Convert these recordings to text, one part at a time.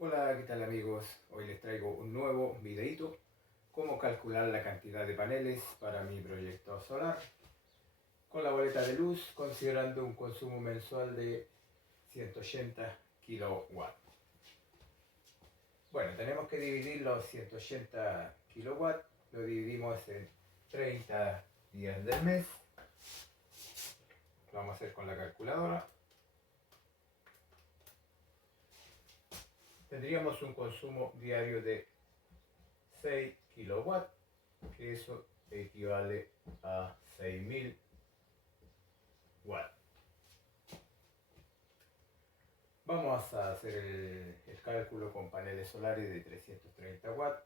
Hola, ¿qué tal amigos? Hoy les traigo un nuevo videito, cómo calcular la cantidad de paneles para mi proyecto solar con la boleta de luz, considerando un consumo mensual de 180 kilowatts. Bueno, tenemos que dividir los 180 kilowatts, lo dividimos en 30 días del mes. Lo vamos a hacer con la calculadora. Tendríamos un consumo diario de 6 kilowatts, que eso equivale a 6000 watts. Vamos a hacer el cálculo con paneles solares de 330 watts,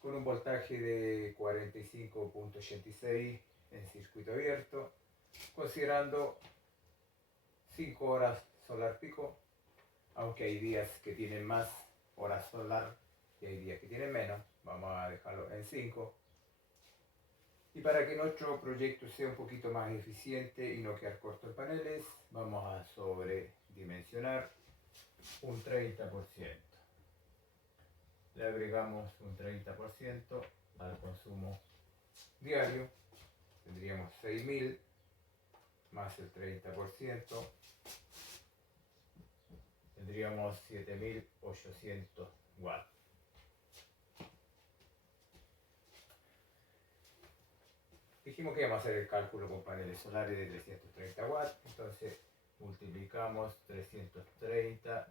con un voltaje de 45.86 en circuito abierto, considerando 5 horas solar pico, aunque hay días que tienen más horas solar y hay días que tienen menos. Vamos a dejarlo en 5. Y para que nuestro proyecto sea un poquito más eficiente y no quedar corto en paneles, vamos a sobredimensionar un 30%. Le agregamos un 30% al consumo diario. Tendríamos 6000 más el 30%. Tendríamos 7800 watts. Dijimos que íbamos a hacer el cálculo con paneles solares de 330 watts, entonces multiplicamos 330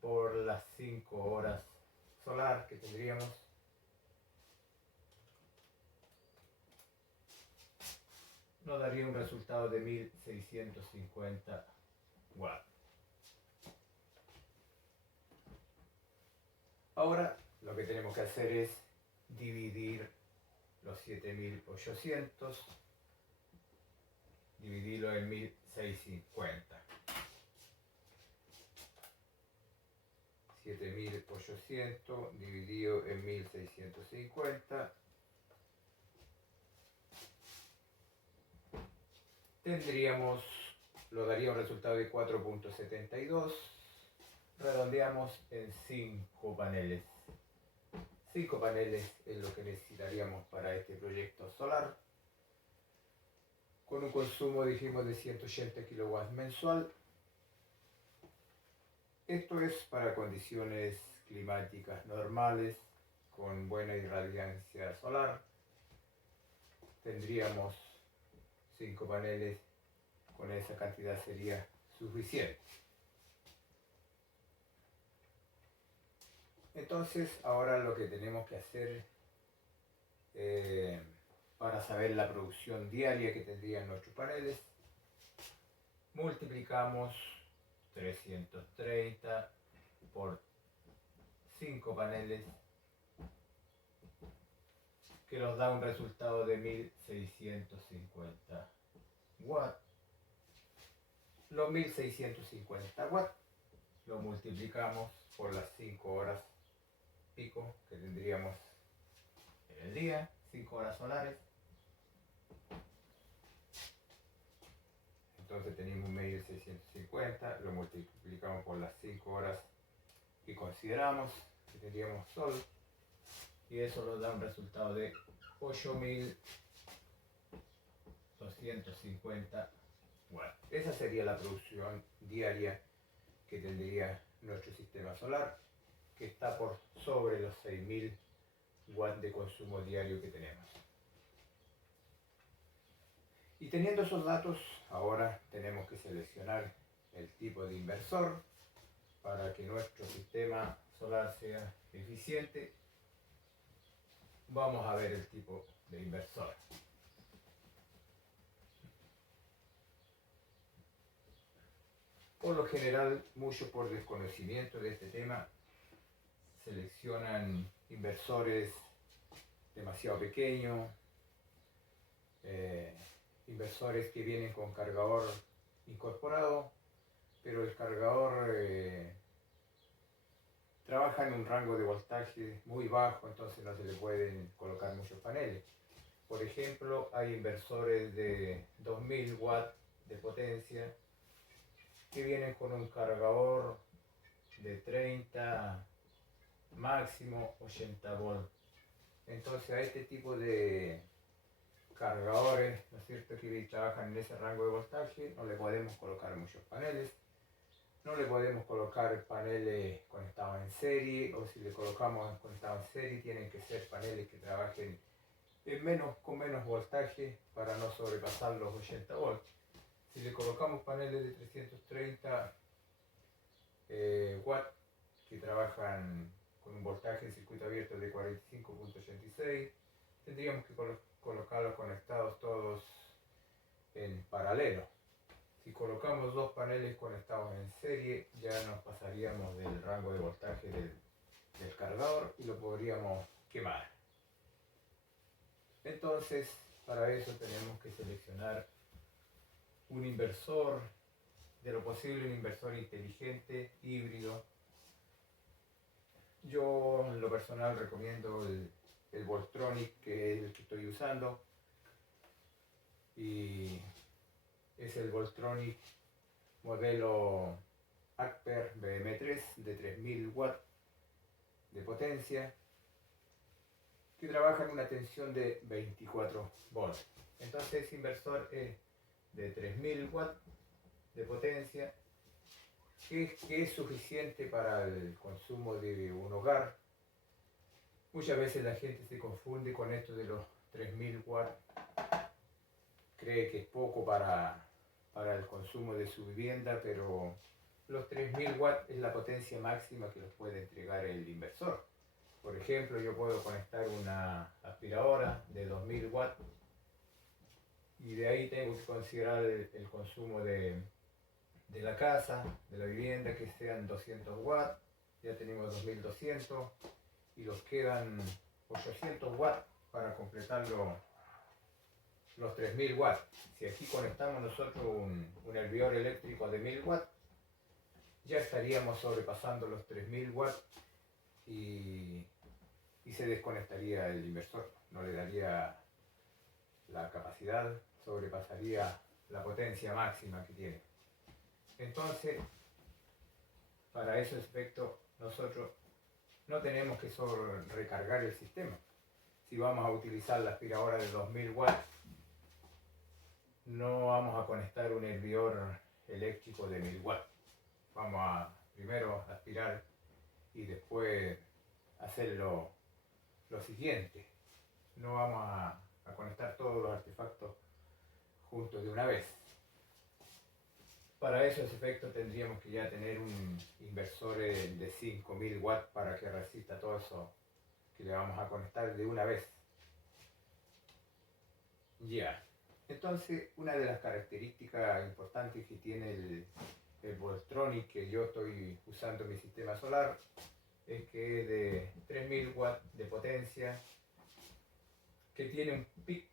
por las 5 horas solar que tendríamos. Nos daría un resultado de 1650 watts. Ahora lo que tenemos que hacer es dividir los 7800, dividirlo en 1650. 7800 dividido en 1650 tendríamos, lo daría un resultado de 4.72. redondeamos en 5 paneles. 5 paneles es lo que necesitaríamos para este proyecto solar, con un consumo, dijimos, de 180 kilowatts mensual. Esto es para condiciones climáticas normales, con buena irradiancia solar. Tendríamos 5 paneles, con esa cantidad sería suficiente. Entonces, ahora lo que tenemos que hacer para saber la producción diaria que tendrían nuestros paneles, multiplicamos 330 por 5 paneles, que nos da un resultado de 1650 watts. Los 1650 watts lo multiplicamos por las 5 horas pico que tendríamos en el día, 5 horas solares. Entonces tenemos 1650, lo multiplicamos por las 5 horas que consideramos que tendríamos sol, y eso nos da un resultado de 8250 watts. Esa sería la producción diaria que tendría nuestro sistema solar, que está por sobre los 6000 watts de consumo diario que tenemos. Y teniendo esos datos, ahora tenemos que seleccionar el tipo de inversor para que nuestro sistema solar sea eficiente. Vamos a ver el tipo de inversor. Por lo general, mucho por desconocimiento de este tema, seleccionan inversores demasiado pequeños, inversores que vienen con cargador incorporado, pero el cargador trabaja en un rango de voltaje muy bajo, entonces no se le pueden colocar muchos paneles. Por ejemplo, hay inversores de 2000 watts de potencia que vienen con un cargador de 30, máximo 80 volts. Entonces a este tipo de cargadores, ¿no es cierto?, que trabajan en ese rango de voltaje, no le podemos colocar muchos paneles. No le podemos colocar paneles conectados en serie, o si le colocamos conectados en serie, tienen que ser paneles que trabajen con menos voltaje para no sobrepasar los 80 volts. Si le colocamos paneles de 330 watts que trabajan con un voltaje de circuito abierto de 45.86, tendríamos que colocarlos conectados todos en paralelo. Si colocamos dos paneles conectados en serie, ya nos pasaríamos del rango de voltaje del cargador y lo podríamos quemar. Entonces, para eso tenemos que seleccionar un inversor, de lo posible un inversor inteligente, híbrido. Yo en lo personal recomiendo el Voltronic, que es el que estoy usando, y es el Voltronic modelo Acper BM3 de 3000 watts de potencia, que trabaja en una tensión de 24 volts. Entonces ese inversor es de 3000 watts de potencia, que es suficiente para el consumo de un hogar. Muchas veces la gente se confunde con esto de los 3000 watts, cree que es poco para el consumo de su vivienda, pero los 3000 watts es la potencia máxima que los puede entregar el inversor. Por ejemplo, yo puedo conectar una aspiradora de 2000 watts y de ahí tengo que considerar el consumo de la casa, de la vivienda, que sean 200 watts. Ya tenemos 2200 y nos quedan 800 watts para completar los 3000 watts. Si aquí conectamos nosotros un hervidor eléctrico de 1000 watts, ya estaríamos sobrepasando los 3000 watts y se desconectaría el inversor. No le daría la capacidad, sobrepasaría la potencia máxima que tiene. Entonces, para ese efecto, nosotros no tenemos que recargar el sistema. Si vamos a utilizar la aspiradora de 2000 watts, no vamos a conectar un hervidor eléctrico de 1000 watts. Vamos a primero aspirar y después hacer lo siguiente. No vamos a conectar todos los artefactos juntos de una vez. Para esos efectos tendríamos que ya tener un inversor de 5000 watts para que resista todo eso que le vamos a conectar de una vez. Ya. Entonces, una de las características importantes que tiene el Voltronic que yo estoy usando en mi sistema solar es que es de 3000 watts de potencia, que tiene un pic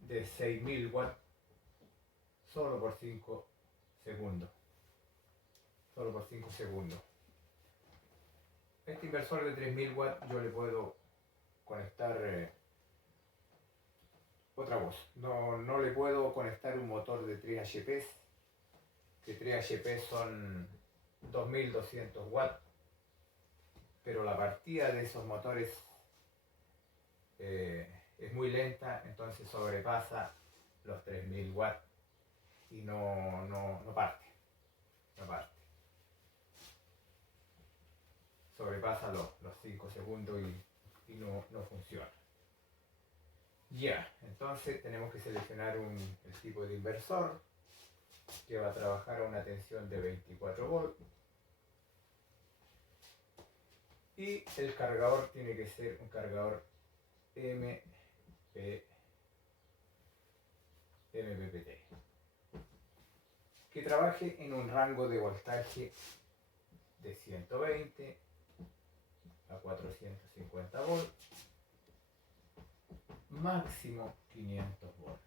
de 6000 watts solo por 5 segundos. Solo por 5 segundos. Este inversor de 3000 watts yo le puedo conectar otra voz. No le puedo conectar un motor de 3 HP, que 3 HP son 2200 watts, pero la partida de esos motores es muy lenta, entonces sobrepasa los 3000 watts y no parte. No parte. Sobrepasa los 5 segundos y no funciona. Ya, entonces tenemos que seleccionar el tipo de inversor que va a trabajar a una tensión de 24 volts. Y el cargador tiene que ser un cargador MPPT, que trabaje en un rango de voltaje de 120 a 450 volts, máximo 500 volts.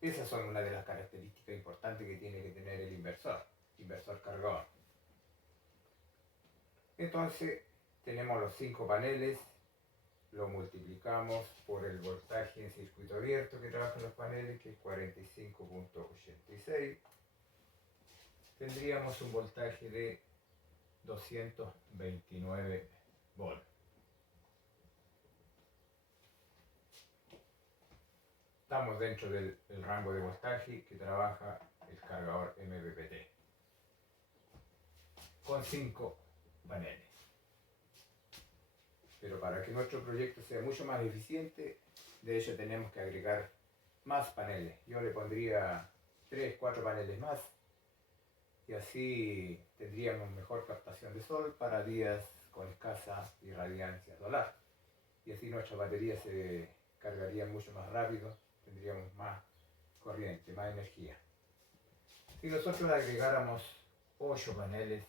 Esas son una de las características importantes que tiene que tener el inversor cargador. Entonces tenemos los 5 paneles, lo multiplicamos por el voltaje en circuito abierto que trabajan los paneles, que es 45.86, tendríamos un voltaje de 229 volts. Estamos dentro del rango de voltaje que trabaja el cargador MPPT con 5 paneles. Pero para que nuestro proyecto sea mucho más eficiente, de hecho tenemos que agregar más paneles. Yo le pondría 3, 4 paneles más y así tendríamos mejor captación de sol para días con escasa irradiancia solar. Y así nuestra batería se cargaría mucho más rápido, tendríamos más corriente, más energía. Si nosotros agregáramos 8 paneles,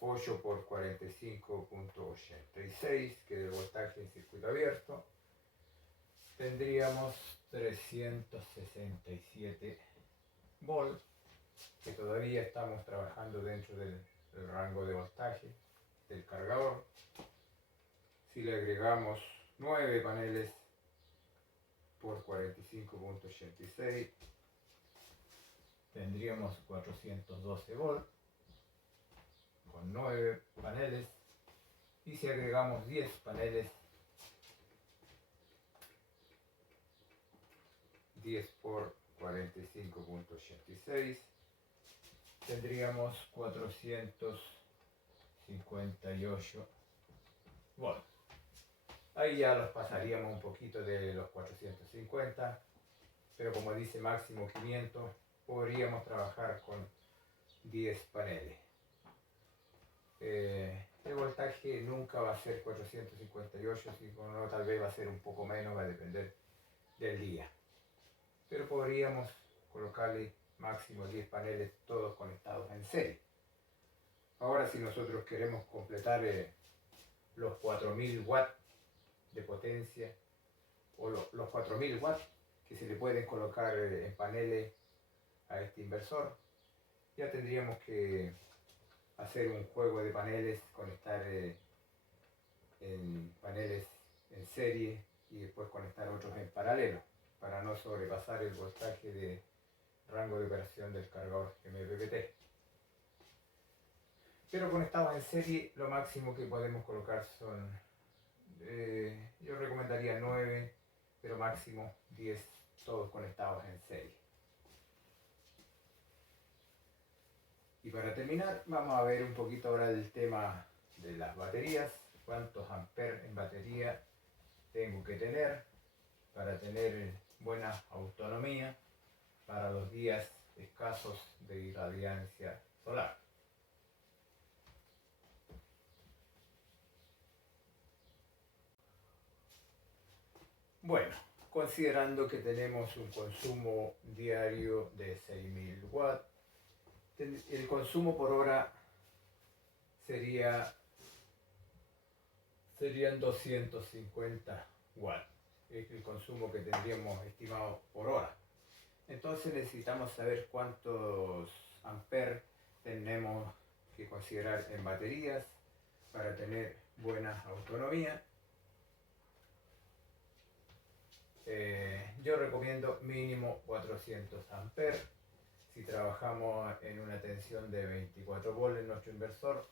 8 por 45.86, que es el voltaje en circuito abierto, tendríamos 367 volts, que todavía estamos trabajando dentro del rango de voltaje del cargador. Si le agregamos 9 paneles por 45.86, tendríamos 412 volts con 9 paneles. Y si agregamos 10 paneles, 10 por 45.86, tendríamos 458 volts. Ahí ya los pasaríamos un poquito de los 450, pero como dice máximo 500, podríamos trabajar con 10 paneles. El voltaje nunca va a ser 458, sino tal vez va a ser un poco menos, va a depender del día. Pero podríamos colocarle máximo 10 paneles todos conectados en serie. Ahora si nosotros queremos completar los 4000 watts de potencia o los 4000 watts que se le pueden colocar en paneles a este inversor, ya tendríamos que hacer un juego de paneles, conectar en paneles en serie y después conectar otros en paralelo para no sobrepasar el voltaje de rango de operación del cargador MPPT. Pero conectados en serie, lo máximo que podemos colocar son, yo recomendaría 9, pero máximo 10, todos conectados en serie. Y para terminar, vamos a ver un poquito ahora el tema de las baterías. Cuántos amperes en batería tengo que tener para tener buena autonomía para los días escasos de irradiancia solar. Bueno, considerando que tenemos un consumo diario de 6000 watts, el consumo por hora serían 250 watts, es el consumo que tendríamos estimado por hora. Entonces necesitamos saber cuántos amperes tenemos que considerar en baterías para tener buena autonomía. Yo recomiendo mínimo 400 amperes. Si trabajamos en una tensión de 24 volts en nuestro inversor,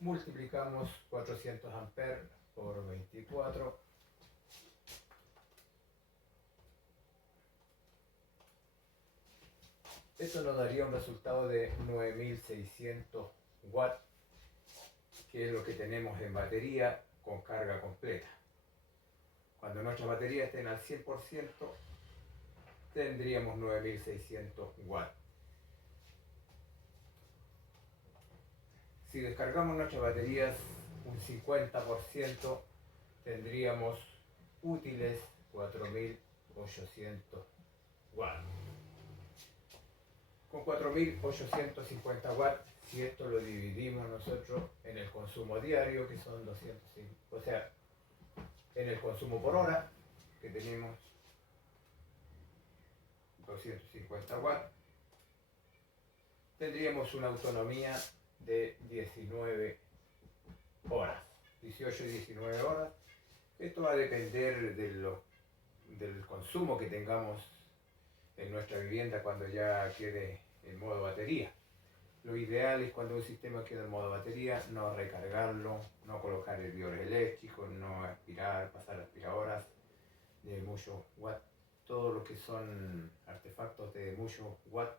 multiplicamos 400 amperes por 24. Esto nos daría un resultado de 9600 watts, que es lo que tenemos en batería con carga completa. Cuando nuestras baterías estén al 100%, tendríamos 9600 watts. Si descargamos nuestras baterías un 50%, tendríamos útiles 4800 watts. Con 4850 watts, si esto lo dividimos nosotros en el consumo diario, que son 250, o sea, en el consumo por hora, que tenemos 250 watts, tendríamos una autonomía de 19 horas, 18 y 19 horas. Esto va a depender del consumo que tengamos en nuestra vivienda cuando ya quede en modo batería. Lo ideal es cuando un sistema queda en modo batería, no recargarlo, no colocar hervidores eléctricos, no aspirar, pasar aspiradoras de muchos watts, todo lo que son artefactos de muchos watts,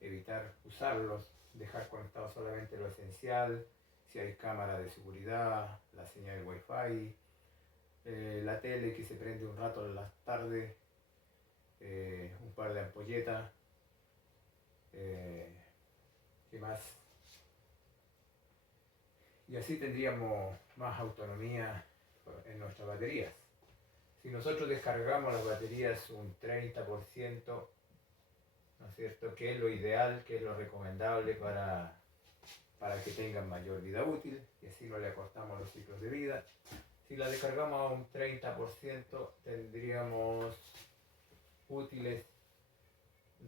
evitar usarlos, dejar conectado solamente lo esencial, si hay cámara de seguridad, la señal Wi-Fi, la tele que se prende un rato en las tardes, un par de ampolletas, ¿qué más? Y así tendríamos más autonomía en nuestras baterías. Si nosotros descargamos las baterías un 30%, ¿no es cierto?, que es lo ideal, que es lo recomendable para que tengan mayor vida útil y así no le acortamos los ciclos de vida. Si la descargamos a un 30%, tendríamos útiles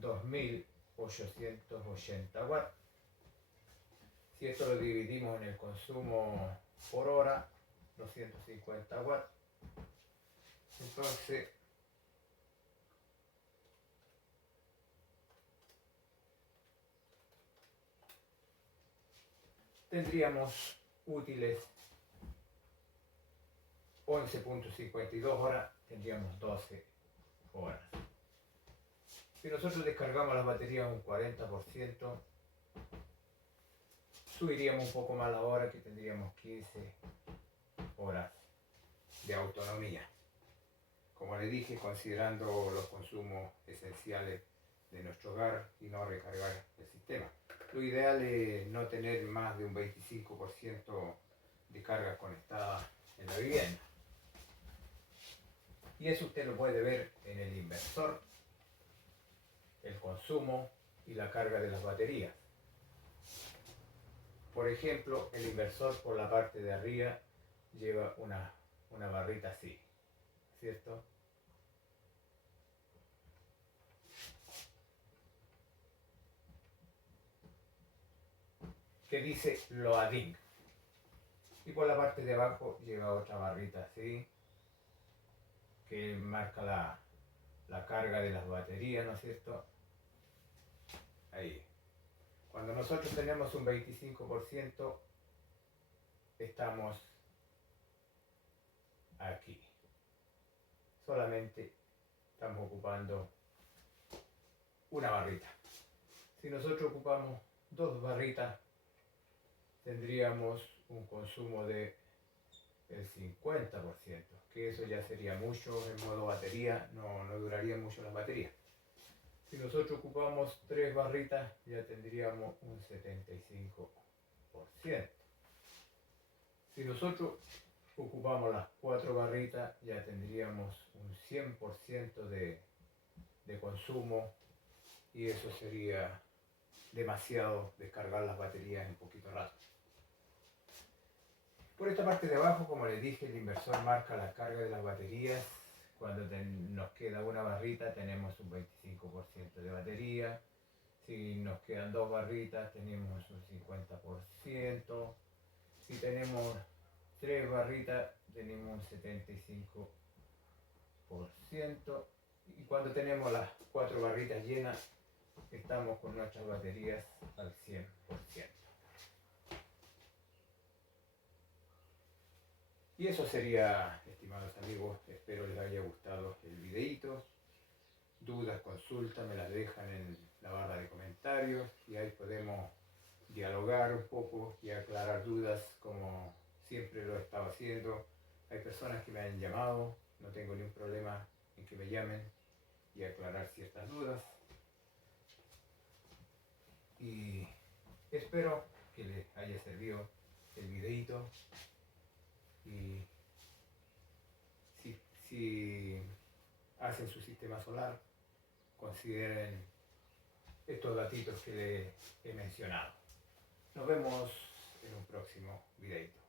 2880 watts. Si esto lo dividimos en el consumo por hora, 250 watts, entonces tendríamos útiles 11.52 horas, tendríamos 12 horas. Si nosotros descargamos las baterías un 40%, subiríamos un poco más la hora, que tendríamos 15 horas de autonomía. Como le dije, considerando los consumos esenciales de nuestro hogar y no recargar el sistema. Lo ideal es no tener más de un 25% de carga conectada en la vivienda. Y eso usted lo puede ver en el inversor, el consumo y la carga de las baterías. Por ejemplo, el inversor por la parte de arriba lleva una barrita así, ¿cierto? Que dice Loading. Y por la parte de abajo lleva otra barrita así, que marca la carga de las baterías, ¿no es cierto? Ahí. Cuando nosotros tenemos un 25%, estamos aquí. Solamente estamos ocupando una barrita. Si nosotros ocupamos dos barritas, tendríamos un consumo de el 50%, que eso ya sería mucho en modo batería, no duraría mucho las baterías. Si nosotros ocupamos 3 barritas, ya tendríamos un 75%. Si nosotros ocupamos las 4 barritas, ya tendríamos un 100% de consumo, y eso sería demasiado descargar las baterías en poquito rato. Por esta parte de abajo, como les dije, el inversor marca la carga de las baterías. Cuando nos queda una barrita, tenemos un 25% de batería. Si nos quedan 2 barritas, tenemos un 50%. Si tenemos 3 barritas, tenemos un 75%. Y cuando tenemos las 4 barritas llenas, estamos con nuestras baterías al 100%. Y eso sería, estimados amigos, espero les haya gustado el videito. Dudas, consultas, me las dejan en la barra de comentarios y ahí podemos dialogar un poco y aclarar dudas como siempre lo he estado haciendo. Hay personas que me han llamado, no tengo ningún problema en que me llamen y aclarar ciertas dudas. Y espero que les haya servido el videito. Y si hacen su sistema solar, consideren estos datitos que les he mencionado. Nos vemos en un próximo videito.